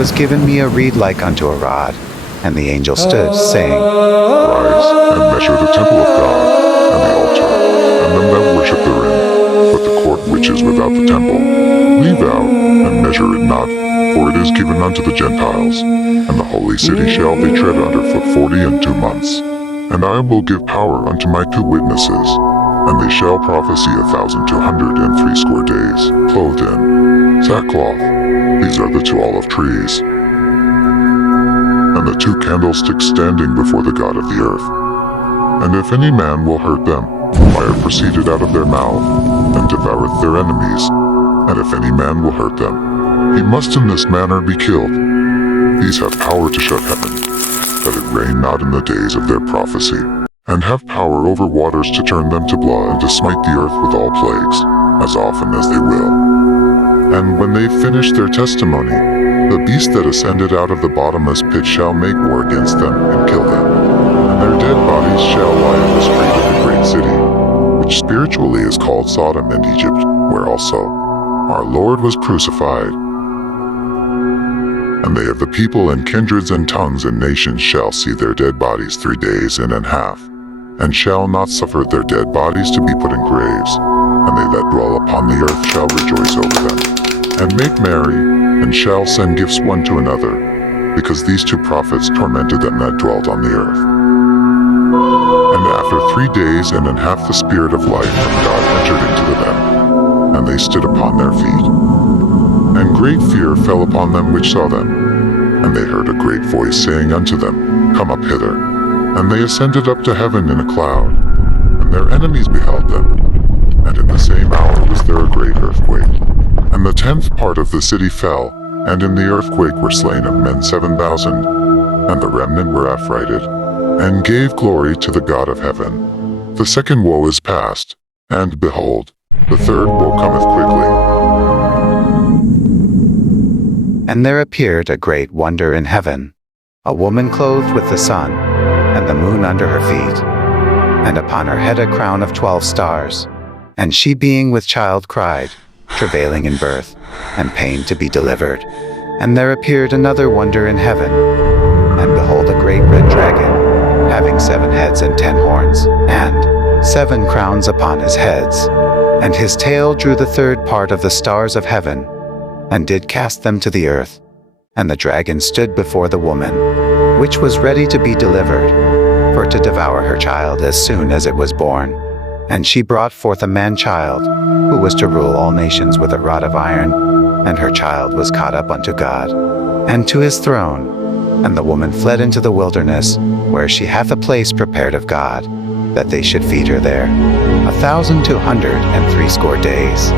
was given me a reed like unto a rod, and the angel stood, saying, Rise, and measure the temple of God, and the altar, and them that worship therein, but the court which is without the temple. Leave out, and measure it not, for it is given unto the Gentiles, and the holy city shall they tread under foot 42 months. And I will give power unto my 2 witnesses, and they shall prophesy 1,260 days, clothed in sackcloth. These are the 2 olive trees, and the 2 candlesticks standing before the God of the earth. And if any man will hurt them, fire proceeded out of their mouth, and devoureth their enemies. And if any man will hurt them, he must in this manner be killed. These have power to shut heaven, that it rain not in the days of their prophecy, and have power over waters to turn them to blood, and to smite the earth with all plagues, as often as they will. And when they finish their testimony, the beast that ascended out of the bottomless pit shall make war against them, and kill them. And their dead bodies shall lie in the street of the great city, which spiritually is called Sodom and Egypt, where also our Lord was crucified. And they of the people and kindreds and tongues and nations shall see their dead bodies 3 days and an half, and shall not suffer their dead bodies to be put in graves. And they that dwell upon the earth shall rejoice over them, and make merry, and shall send gifts one to another, because these 2 prophets tormented them that dwelt on the earth. And after 3 days and an half the Spirit of life from God entered into them, and they stood upon their feet. And great fear fell upon them which saw them. And they heard a great voice saying unto them, Come up hither. And they ascended up to heaven in a cloud, and their enemies beheld them. And in the same hour was there a great earthquake. And the 10th part of the city fell, and in the earthquake were slain of men 7,000. And the remnant were affrighted, and gave glory to the God of heaven. The second woe is past, and behold, the third woe cometh quickly. And there appeared a great wonder in heaven, a woman clothed with the sun, and the moon under her feet, and upon her head a crown of 12 stars. And she being with child cried, travailing in birth, and pain to be delivered. And there appeared another wonder in heaven, and behold a great red dragon, having 7 heads and 10 horns, and 7 crowns upon his heads. And his tail drew the 3rd part of the stars of heaven, and did cast them to the earth. And the dragon stood before the woman, which was ready to be delivered, for to devour her child as soon as it was born. And she brought forth a man-child, who was to rule all nations with a rod of iron. And her child was caught up unto God, and to his throne. And the woman fled into the wilderness, where she hath a place prepared of God, that they should feed her there 1,260 days.